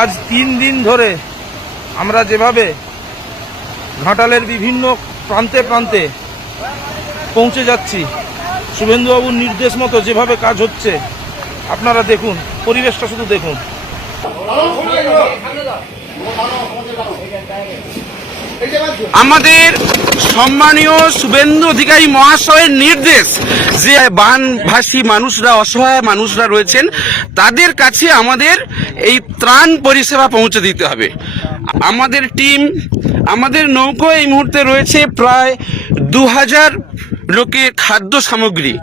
আজ তিন দিন ধরে আমরা যেভাবে ঘাটালের বিভিন্ন প্রান্তে প্রান্তে পৌঁছে যাচ্ছি, শুভেন্দুবাবুর নির্দেশ মতো যেভাবে কাজ হচ্ছে, আপনারা দেখুন, পরিবেশটা শুধু দেখুন। আমাদের সম্মানীয় শুভেন্দু অধিকারী মহাশয়ের নির্দেশ যে বানভাসী মানুষরা, অসহায় মানুষরা রয়েছেন, তাদের কাছে আমাদের এই ত্রাণ পরিষেবা পৌঁছে দিতে হবে। আমাদের টিম, আমাদের নৌকো এই মুহূর্তে রয়েছে প্রায় দু হাজার লোকের খাদ্য সামগ্রী।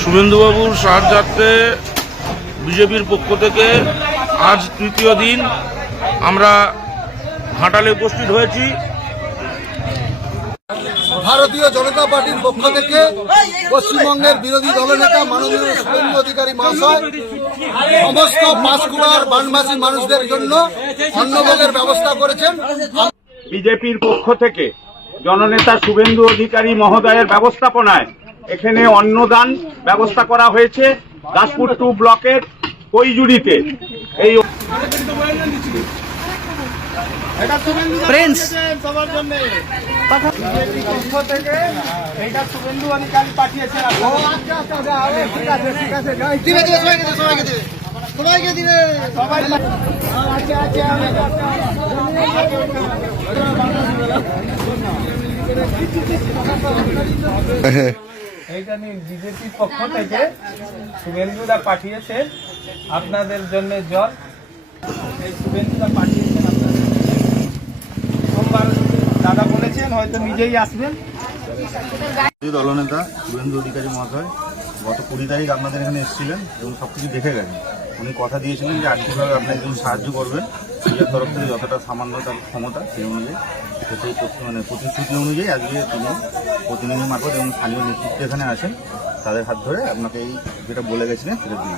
শুভেন্দুবাবুর সাহায্যার্থে বিজেপির পক্ষ থেকে আজ তৃতীয় দিন আমরা ঘাটালে উপস্থিত হয়েছি। ভারতীয় জনতা পার্টির পক্ষ থেকে পশ্চিমবঙ্গের বিরোধী দলনেতা মাননীয় শুভেন্দু অধিকারী মহাশয়, সমস্ত পাঁশকুড়ার বানবাসী মানুষদের জন্য অন্নভোগের ব্যবস্থা করেছেন। বিজেপির পক্ষ থেকে জননেতা শুভেন্দু অধিকারী মহোদয়ের ব্যবস্থাপনায় এখানে অন্নদান ব্যবস্থা করা হয়েছে দাসপুর টু ব্লকের কৈজুড়িতে। এই ফ্রেন্ডস এইটা নিয়ে বিজেপির পক্ষ থেকে শুভেন্দুদা পাঠিয়েছেন আপনাদের জন্য জল। এই শুভেন্দুদা পাঠিয়েছেন আপনাদের জন্য। সোমবার দাদা বলেছেন হয়তো নিজেই আসবেন। দলনেতা শুভেন্দু অধিকারী মহাশয় গত কুড়ি তারিখ আপনাদের এখানে এসেছিলেন এবং সব কিছু দেখে গেছেন উনি কথা দিয়েছিলেন যে আর্থিকভাবে আপনাকে তিনি সাহায্য করবেন। নিজের তরফ থেকে যতটা সামান্য তার ক্ষমতা সেই অনুযায়ী মানে প্রতিশ্রুতি অনুযায়ী আজকে তিনি প্রতিনিধি মারফত এবং স্থানীয় নেতৃত্ব এখানে আসেন তাদের হাত ধরে আপনাকে এই যেটা বলে গেছিলেন সেটা দিন।